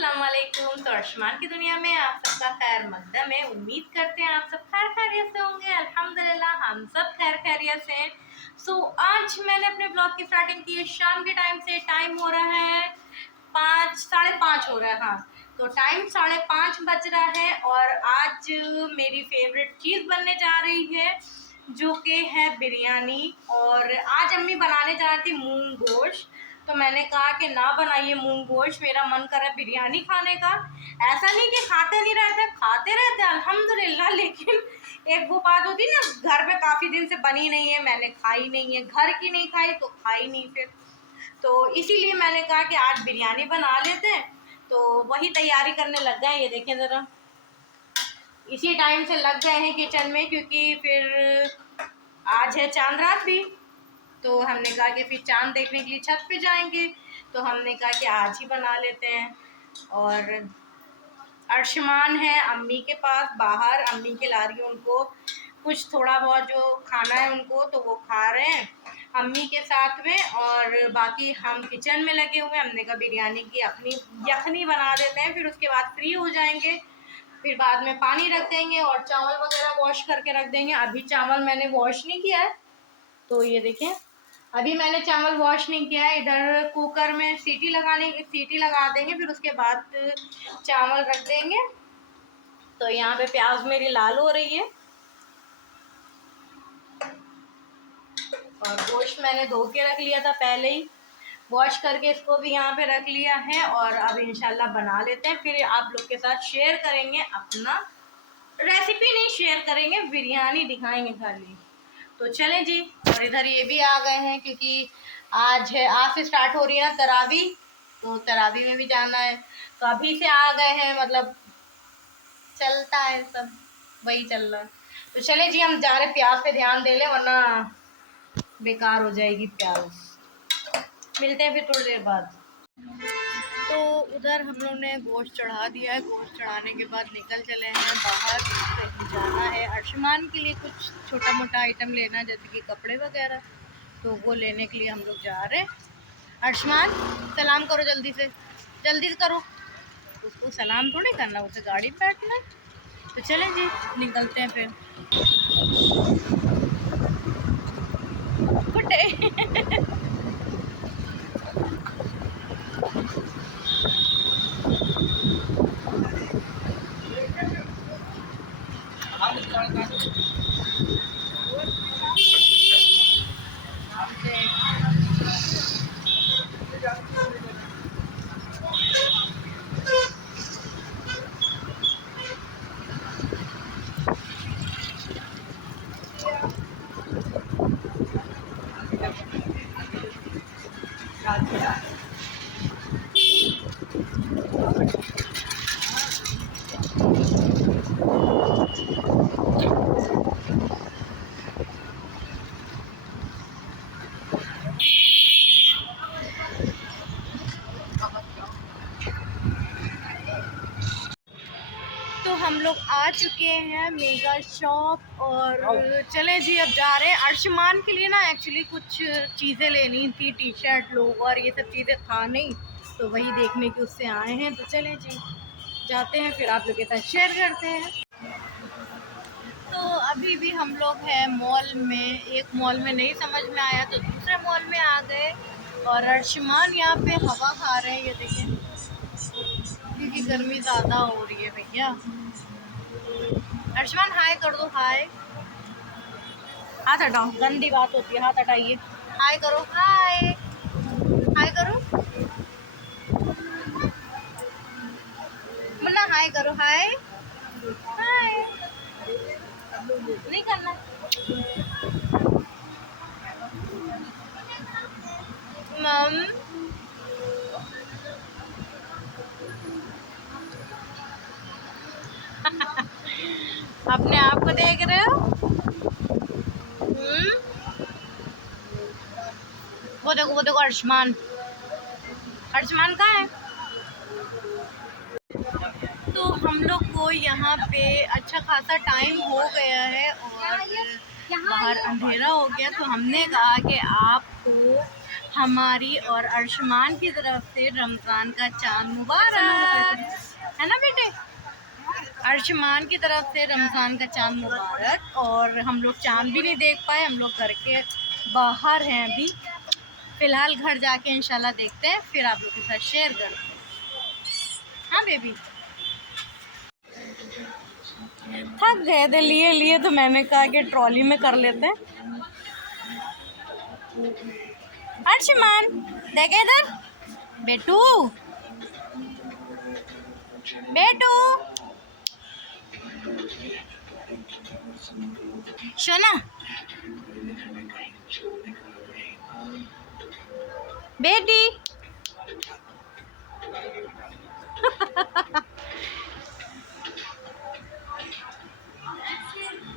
अस्सलाम वालेकुम। तो अर्शमान की दुनिया में आप सबका खैर मकदम है। उम्मीद करते हैं आप सब खैर खैरियत से होंगे। अल्हम्दुलिल्लाह हम सब खैर खैरियत से हैं। आज मैंने अपने ब्लॉग की स्टार्टिंग की है शाम के टाइम से। टाइम हो रहा है 5, 5:30 हो रहा है। हाँ, तो टाइम 5:30 बज रहा है और आज मेरी फेवरेट चीज़ बनने जा रही है जो कि है बिरयानी। और आज अम्मी बनाने जा रही थी मूंग गोश्त। तो मैंने कहा कि ना बनाइए मूंग गोश्त, मेरा मन कर रहा है बिरयानी खाने का। ऐसा नहीं कि खाते नहीं रहते, खाते रहते अल्हम्दुलिल्लाह, लेकिन एक वो बात होती है ना, घर में काफ़ी दिन से बनी नहीं है, मैंने खाई नहीं है, घर की नहीं खाई तो खाई नहीं फिर। तो इसीलिए मैंने कहा कि आज बिरयानी बना लेते हैं। तो वही तैयारी करने लग गए। ये देखें ज़रा, इसी टाइम से लग गए हैं किचन में, क्योंकि फिर आज है चांद रात भी। तो हमने कहा कि फिर चांद देखने के लिए छत पे जाएंगे, तो हमने कहा कि आज ही बना लेते हैं। और अर्शमान है अम्मी के पास बाहर, अम्मी के ला रही है उनको कुछ थोड़ा बहुत जो खाना है उनको, तो वो खा रहे हैं अम्मी के साथ में। और बाकी हम किचन में लगे हुए हैं। हमने कहा बिरयानी की अपनी यखनी बना देते हैं, फिर उसके बाद फ्री हो जाएंगे। फिर बाद में पानी रख देंगे और चावल वगैरह वॉश करके रख देंगे। अभी चावल मैंने वॉश नहीं किया है, तो ये देखें अभी मैंने चावल वॉश नहीं किया है। इधर कुकर में सीटी लगा देंगे, फिर उसके बाद चावल रख देंगे। तो यहाँ पे प्याज मेरी लाल हो रही है और गोश्त मैंने धो के रख लिया था पहले ही, वॉश करके इसको भी यहाँ पे रख लिया है। और अब इंशाल्लाह बना लेते हैं, फिर आप लोग के साथ शेयर करेंगे अपना रेसिपी, नहीं शेयर करेंगे, बिरयानी दिखाएंगे खाली। तो चलें जी। और इधर ये भी आ गए हैं क्योंकि आज से स्टार्ट हो रही है ना तरावी, तो तरावी में भी जाना है। तो अभी से आ गए हैं, मतलब चलता है सब, वही चल रहा है। तो चलें जी, हम जा रहे प्याज पे ध्यान दे लें वरना बेकार हो जाएगी प्याज। मिलते हैं फिर थोड़ी देर बाद। तो उधर हम लोग ने गोश्त चढ़ा दिया है। गोश्त चढ़ाने के बाद निकल चले हैं बाहर, कहीं जाना है। अर्शमान के लिए कुछ छोटा मोटा आइटम लेना है, जैसे कि कपड़े वगैरह, तो वो लेने के लिए हम लोग जा रहे हैं। अर्शमान सलाम करो जल्दी से, जल्दी से करो। उसको सलाम थोड़ी करना, उसे गाड़ी पे बैठना है। तो चलें जी, निकलते हैं फिर। Good day. तो हम लोग आ चुके हैं मेगा शॉप और चलें जी अब जा रहे हैं। अर्शमान के लिए ना एक्चुअली कुछ चीज़ें लेनी थी, टी शर्ट लोअर ये सब चीज़ें था नहीं, तो वही देखने के उससे आए हैं। तो चलें जी जाते हैं, फिर आप लोग के साथ शेयर करते हैं। तो अभी भी हम लोग हैं मॉल में। एक मॉल में नहीं समझ में आया तो दूसरे मॉल में आ गए। और अर्शमान यहाँ पे हवा खा रहे हैं, ये देखें, क्योंकि गर्मी ज़्यादा हो रही है भैया। अर्शमान हाय कर दो, हाय। हाथ हटाओ, गंदी बात होती है, हाथ हटाइए। हाय करो, हाय, हाय करो मुन्ना, हाय करो, हाय, हाय। नहीं करना मम। अपने आप को देख रहे हो? वो देखो, वो देखो अर्शमान, अर्शमान कहाँ है? तो हम लोग को यहाँ पे अच्छा खासा टाइम हो गया है और बाहर अंधेरा हो गया, तो हमने कहा कि आपको हमारी और अर्शमान की तरफ से रमज़ान का चांद मुबारक, है ना बेटे? अर्शमान की तरफ से रमज़ान का चांद मुबारक। और हम लोग चांद भी नहीं देख पाए, हम लोग घर के बाहर हैं अभी। फ़िलहाल घर जाके इंशाल्लाह देखते हैं, फिर आप लोग के साथ शेयर करते हैं। हाँ बेबी, थक गए थे लिए लिए, तो मैंने कहा कि ट्रॉली में कर लेते हैं। अर्शमान देखे इधर, बेटू बेटू सोना, बेटी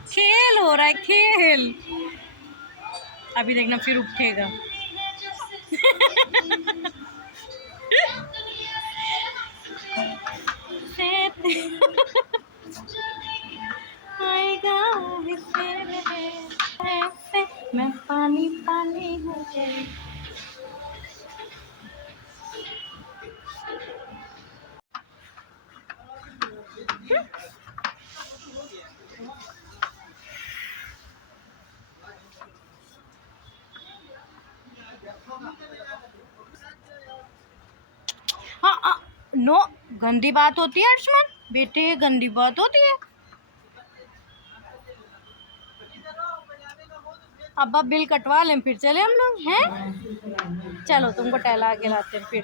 खेल हो रहा है, खेल। अभी देखना फिर उठेगा। आएगा मैं पानी पानी हो गई। हाँ हाँ, नो, गंदी बात होती है अर्शमान, बेटे गंदी बात होती है। अब बिल कटवा लें फिर चले हम लोग, हैं? चलो तुमको टहला के लाते हैं फिर।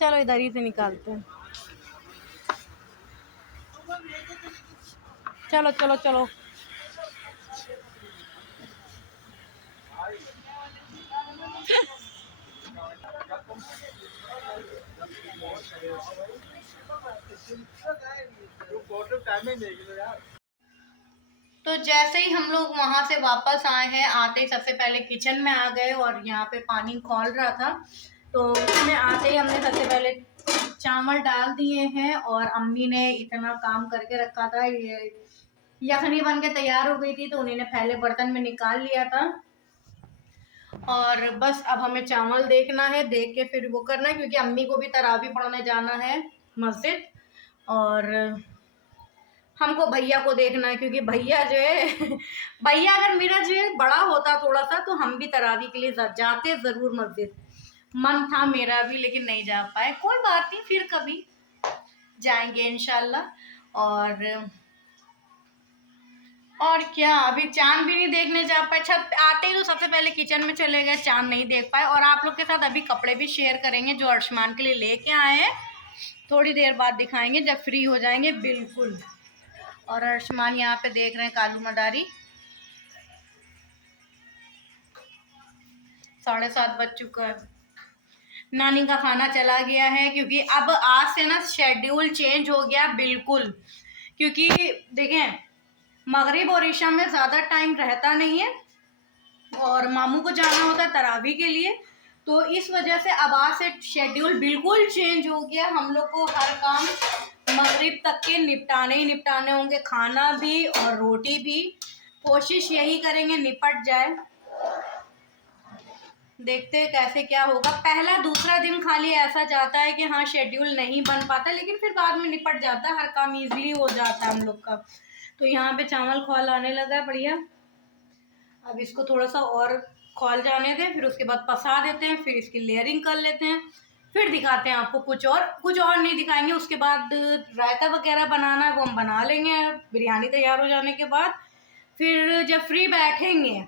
चलो इधर ही से निकालते हैं। चलो चलो चलो। तो जैसे ही हम लोग वहाँ से वापस आए हैं, आते ही सबसे पहले किचन में आ गए और यहाँ पे पानी खौल रहा था, तो उसमें आते ही हमने सबसे पहले चावल डाल दिए हैं। और अम्मी ने इतना काम करके रखा था, ये यखनी बन के तैयार हो गई थी, तो उन्होंने पहले बर्तन में निकाल लिया था। और बस अब हमें चावल देखना है, देख के फिर वो करना है, क्योंकि अम्मी को भी तरावी पढ़ने जाना है मस्जिद। और हमको भैया को देखना है, क्योंकि भैया जो है भैया अगर मेरा जो है बड़ा होता थोड़ा सा, तो हम भी तरावी के लिए जाते ज़रूर मस्जिद। मन था मेरा भी, लेकिन नहीं जा पाए। कोई बात नहीं, फिर कभी जाएंगे इंशाल्लाह। और क्या, अभी चांद भी नहीं देखने जा पाए। छत पे आते ही तो सबसे पहले किचन में चले गए, चांद नहीं देख पाए। और आप लोग के साथ अभी कपड़े भी शेयर करेंगे जो अर्शमान के लिए लेके आए हैं, थोड़ी देर बाद दिखाएंगे जब फ्री हो जाएंगे बिल्कुल। और अर्शमान यहाँ पे देख रहे हैं कालू मदारी। 7:30 बज चुका है। नानी का खाना चला गया है, क्योंकि अब आज से ना शेड्यूल चेंज हो गया बिल्कुल। क्योंकि देखें, मगरिब और ईशा में ज़्यादा टाइम रहता नहीं है, और मामू को जाना होता है तरावी के लिए, तो इस वजह से अब आज से शेड्यूल बिल्कुल चेंज हो गया। हम लोग को हर काम मगरिब तक के निपटाने ही निपटाने होंगे, खाना भी और रोटी भी। कोशिश यही करेंगे निपट जाए, देखते हैं कैसे क्या होगा। पहला दूसरा दिन खाली ऐसा जाता है कि हाँ शेड्यूल नहीं बन पाता, लेकिन फिर बाद में निपट जाता है, हर काम इजीली हो जाता है हम लोग का। तो यहाँ पे चावल खौल आने लगा है बढ़िया। अब इसको थोड़ा सा और खौल जाने दें, फिर उसके बाद पसा देते हैं, फिर इसकी लेयरिंग कर लेते हैं, फिर दिखाते हैं आपको। कुछ और नहीं दिखाएंगे। उसके बाद रायता वगैरह बनाना है, वो हम बना लेंगे बिरयानी तैयार हो जाने के बाद। फिर जब फ्री बैठेंगे,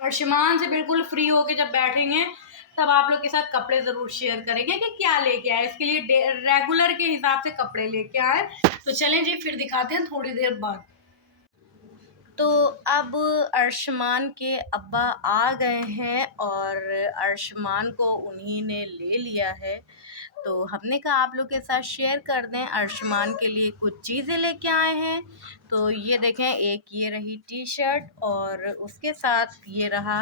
अर्शमान से बिल्कुल फ्री होके जब बैठेंगे, तब आप लोग के साथ कपड़े ज़रूर शेयर करेंगे कि क्या लेके आए। इसके लिए रेगुलर के हिसाब से कपड़े लेके आए। तो चलें जी, फिर दिखाते हैं थोड़ी देर बाद। तो अब अर्शमान के अब्बा आ गए हैं, और अर्शमान को उन्हीं ने ले लिया है। तो हमने कहा आप लोग के साथ शेयर कर दें, अर्शमान के लिए कुछ चीज़ें लेके आए हैं। तो ये देखें, एक ये रही टी शर्ट, और उसके साथ ये रहा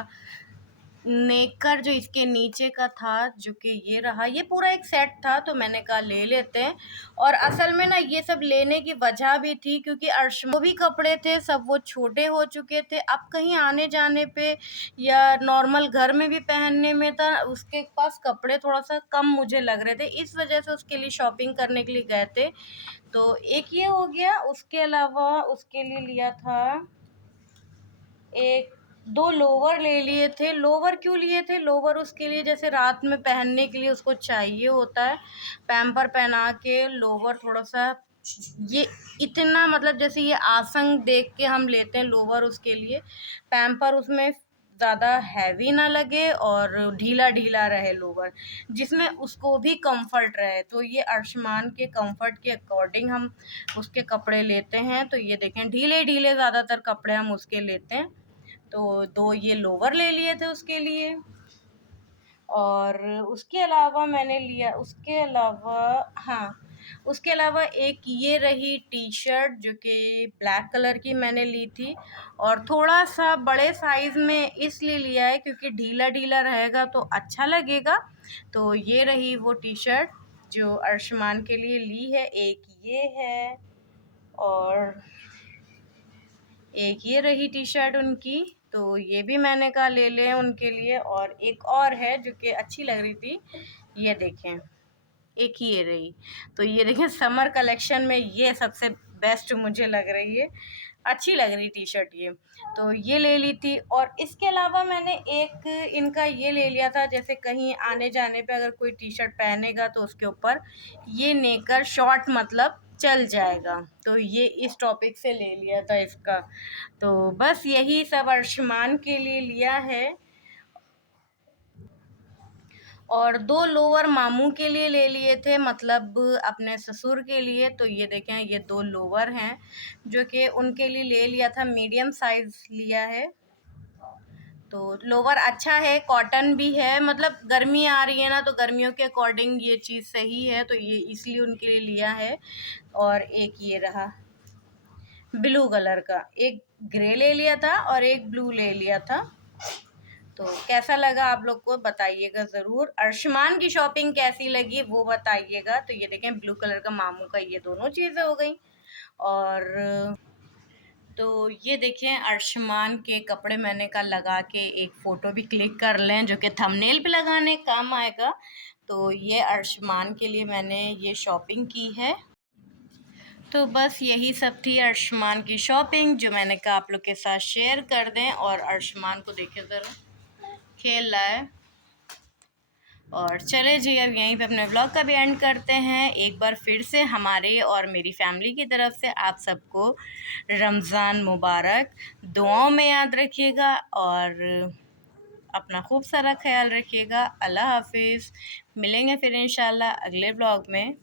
नेकर जो इसके नीचे का था, जो कि ये रहा, ये पूरा एक सेट था, तो मैंने कहा ले लेते हैं। और असल में ना ये सब लेने की वजह भी थी क्योंकि अर्शमा भी कपड़े थे, सब वो छोटे हो चुके थे। अब कहीं आने जाने पे या नॉर्मल घर में भी पहनने में था, उसके पास कपड़े थोड़ा सा कम मुझे लग रहे थे, इस वजह से उसके लिए शॉपिंग करने के लिए गए थे। तो एक ये हो गया। उसके अलावा उसके लिए लिया था एक, 2 लोवर ले लिए थे। लोवर क्यों लिए थे? लोवर उसके लिए जैसे रात में पहनने के लिए उसको चाहिए होता है, पैम्पर पहना के लोवर थोड़ा-सा ये इतना मतलब जैसे ये आसन देख के हम लेते हैं लोवर उसके लिए, पैम्पर उसमें ज़्यादा हैवी ना लगे और ढीला-ढीला रहे लोवर, जिसमें उसको भी कम्फ़र्ट रहे। तो ये अर्शमान के कम्फ़र्ट के अकॉर्डिंग हम उसके कपड़े लेते हैं। तो ये देखें ढीले-ढीले ज़्यादातर कपड़े हम उसके लेते हैं। तो 2 ये लोवर ले लिए थे उसके लिए। और उसके अलावा मैंने लिया, उसके अलावा हाँ, उसके अलावा एक ये रही टी-शर्ट जो कि ब्लैक कलर की मैंने ली थी और थोड़ा-सा बड़े साइज़ में इसलिए लिया है क्योंकि ढीला-ढीला रहेगा तो अच्छा लगेगा। तो ये रही वो टी-शर्ट जो अर्शमान के लिए ली है। एक ये है और एक ये रही टी-शर्ट उनकी, तो ये भी मैंने कहा ले लें उनके लिए। और एक और है जो कि अच्छी लग रही थी, ये देखें, एक ही ये रही। तो ये देखें समर कलेक्शन में ये सबसे बेस्ट मुझे लग रही है, अच्छी लग रही टी-शर्ट ये। तो ये ले ली थी और इसके अलावा मैंने एक इनका ये ले लिया था, जैसे कहीं आने-जाने पे अगर कोई टी-शर्ट पहनेगा तो उसके ऊपर ये नेकर शॉर्ट मतलब चल जाएगा। तो ये इस टॉपिक से ले लिया था इसका। तो बस यही सब अर्शमान के लिए लिया है। और 2 लोअर मामू के लिए ले लिए थे, मतलब अपने ससुर के लिए। तो ये देखें ये 2 लोअर हैं जो कि उनके लिए ले लिया था, मीडियम साइज़ लिया है। तो लोअर अच्छा है, कॉटन भी है, मतलब गर्मी आ रही है ना, तो गर्मियों के अकॉर्डिंग ये चीज़ सही है, तो ये इसलिए उनके लिए लिया है। और एक ये रहा ब्लू कलर का, एक ग्रे ले लिया था और एक ब्लू ले लिया था। तो कैसा लगा आप लोग को बताइएगा ज़रूर। अर्शमान की शॉपिंग कैसी लगी वो बताइएगा। तो ये देखें ब्लू कलर का मामू का ये दोनों चीज़ें हो गई। और तो ये देखें अर्शमान के कपड़े मैंने कहा लगा के एक फ़ोटो भी क्लिक कर लें जो कि थंबनेल पे लगाने काम आएगा। तो ये अर्शमान के लिए मैंने ये शॉपिंग की है। तो बस यही सब थी अर्शमान की शॉपिंग जो मैंने कहा आप लोग के साथ शेयर कर दें। और अर्शमान को देखें ज़रा, खेल रहा है। और चले जी अब यहीं पे अपने व्लॉग का भी एंड करते हैं। एक बार फिर से हमारे और मेरी फैमिली की तरफ से आप सबको रमज़ान मुबारक। दुआओं में याद रखिएगा और अपना खूब सारा ख्याल रखिएगा। अल्लाह हाफिज़। मिलेंगे फिर इंशाल्लाह अगले व्लॉग में।